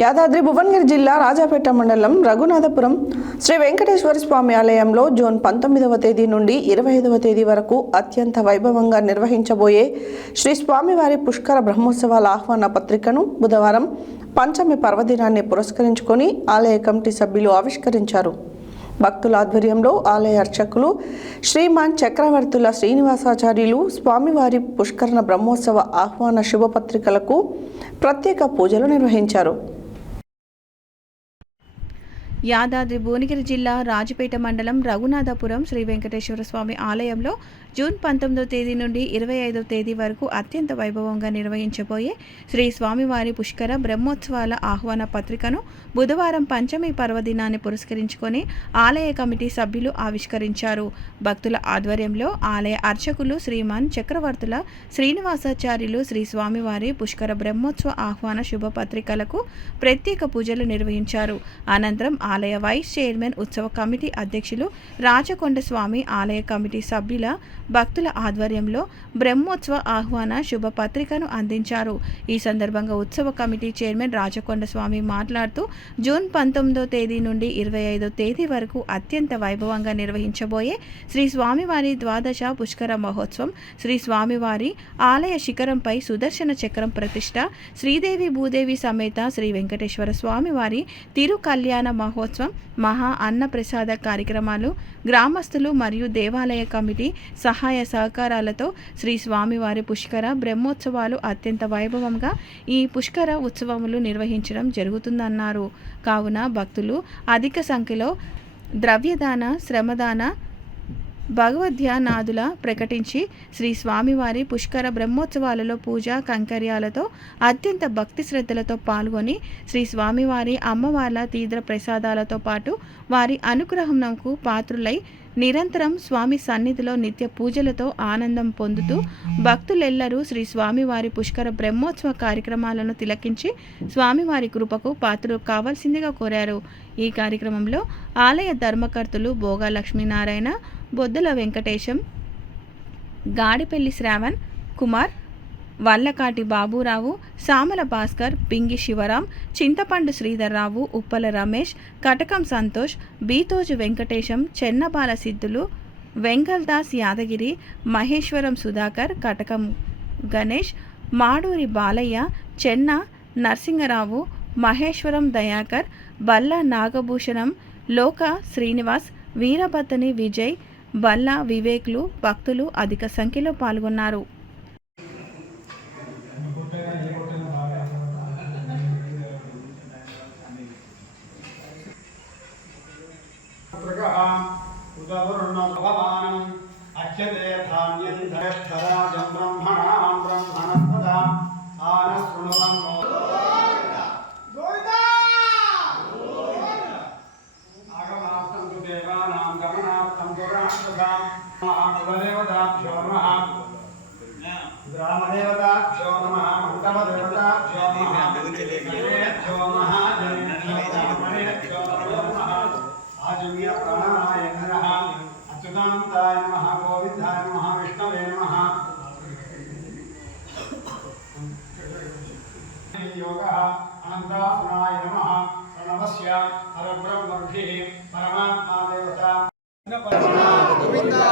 యాదాద్రి భువనగిరి జిల్లా రాజాపేట మండలం రఘునాథపురం శ్రీ వెంకటేశ్వర స్వామి ఆలయంలో జూన్ 19వ తేదీ నుండి 25వ తేదీ వరకు అత్యంత వైభవంగా నిర్వహించబోయే శ్రీ స్వామివారి పుష్కర బ్రహ్మోత్సవాల ఆహ్వాన పత్రికను బుధవారం పంచమి పర్వదినాన్ని పురస్కరించుకొని ఆలయ కమిటీ సభ్యులు ఆవిష్కరించారు. భక్తుల ఆధ్వర్యంలో ఆలయ అర్చకులు శ్రీమాన్ చక్రవర్తుల శ్రీనివాసాచార్యులు స్వామివారి పుష్కరణ బ్రహ్మోత్సవ ఆహ్వాన శుభపత్రికలకు ప్రత్యేక పూజలు నిర్వహించారు. యాదాద్రి భువనగిరి జిల్లా రాజపేట మండలం రఘునాథపురం శ్రీ వెంకటేశ్వర స్వామి ఆలయంలో జూన్ 19వ తేదీ నుండి 25వ తేదీ వరకు అత్యంత వైభవంగా నిర్వహించబోయే శ్రీ స్వామివారి పుష్కర బ్రహ్మోత్సవాల ఆహ్వాన పత్రికను బుధవారం పంచమి పర్వదినాన్ని పురస్కరించుకొని ఆలయ కమిటీ సభ్యులు ఆవిష్కరించారు. భక్తుల ఆధ్వర్యంలో ఆలయ అర్చకులు శ్రీమాన్ చక్రవర్తుల శ్రీనివాసాచార్యులు శ్రీ స్వామివారి పుష్కర బ్రహ్మోత్సవ ఆహ్వాన శుభపత్రికలకు ప్రత్యేక పూజలు నిర్వహించారు. అనంతరం ఆలయ వైస్ చైర్మన్ ఉత్సవ కమిటీ అధ్యక్షులు రాచకొండ స్వామి ఆలయ కమిటీ సభ్యుల భక్తుల ఆధ్వర్యంలో బ్రహ్మోత్సవ ఆహ్వాన శుభ పత్రికను అందించారు. ఈ సందర్భంగా ఉత్సవ కమిటీ చైర్మన్ రాచకొండ స్వామి మాట్లాడుతూ జూన్ 19వ తేదీ నుండి 25వ తేదీ వరకు అత్యంత వైభవంగా నిర్వహించబోయే శ్రీ స్వామివారి ద్వాదశ పుష్కర మహోత్సవం, శ్రీ స్వామివారి ఆలయ శిఖరంపై సుదర్శన చక్రం ప్రతిష్ట, శ్రీదేవి భూదేవి సమేత శ్రీ వెంకటేశ్వర స్వామివారి తిరు కళ్యాణ మహోత్సవం, మహా అన్న ప్రసాద కార్యక్రమాలు, గ్రామస్తులు మరియు దేవాలయ కమిటీ సహాయ సహకారాలతో శ్రీ స్వామివారి పుష్కర బ్రహ్మోత్సవాలు అత్యంత వైభవంగా ఈ పుష్కర ఉత్సవములు నిర్వహించడం జరుగుతుందన్నారు. కావున భక్తులు అధిక సంఖ్యలో ద్రవ్యదాన, శ్రమదాన, భగవద్ధ్యానాదుల ప్రకటించి శ్రీ స్వామివారి పుష్కర బ్రహ్మోత్సవాలలో పూజా కైంకర్యాలతో అత్యంత భక్తి శ్రద్ధలతో పాల్గొని శ్రీ స్వామివారి అమ్మవార్ల తీర్థ ప్రసాదాలతో పాటు వారి అనుగ్రహంకు పాత్రులై నిరంతరం స్వామి సన్నిధిలో నిత్య పూజలతో ఆనందం పొందుతూ భక్తులెల్లరూ శ్రీ స్వామివారి పుష్కర బ్రహ్మోత్సవ కార్యక్రమాలను తిలకించి స్వామివారి కృపకు పాత్రలు కావాల్సిందిగా కోరారు. ఈ కార్యక్రమంలో ఆలయ ధర్మకర్తలు భోగా లక్ష్మీనారాయణ, బొద్దుల వెంకటేశం, గాడిపల్లి శ్రావణ్ కుమార్, వల్లకాటి బాబురావు, సామల భాస్కర్, పింగి శివరాం, చింతపండు శ్రీధర్రావు, ఉప్పల రమేష్, కటకం సంతోష్, బీతోజు వెంకటేశం, చెన్నబాల సిద్ధులు, వెంగల్దాస్ యాదగిరి, మహేశ్వరం సుధాకర్, కటకం గణేష్, మాడూరి బాలయ్య, చెన్న నరసింగరావు, మహేశ్వరం దయాకర్, బల్ల నాగభూషణం, లోక శ్రీనివాస్, వీరభద్రని విజయ్, బల్ల వివేక్లు భక్తులు అధిక సంఖ్యలో పాల్గొన్నారు. ग्रामदेवताभ्यो नमः, मण्डपदेवताभ्यो नमः, देवेभ्यो नमः, जनेभ्यो नमः, आजमीय प्राणाय नमः, अच्युतानन्दाय नमः, गोविन्दाय नमः, विष्णवे नमः। योगः अनन्तात्मनाय नमः, प्रणवस्य परब्रह्मर्षिः परमात्मा देवता गोविन्दा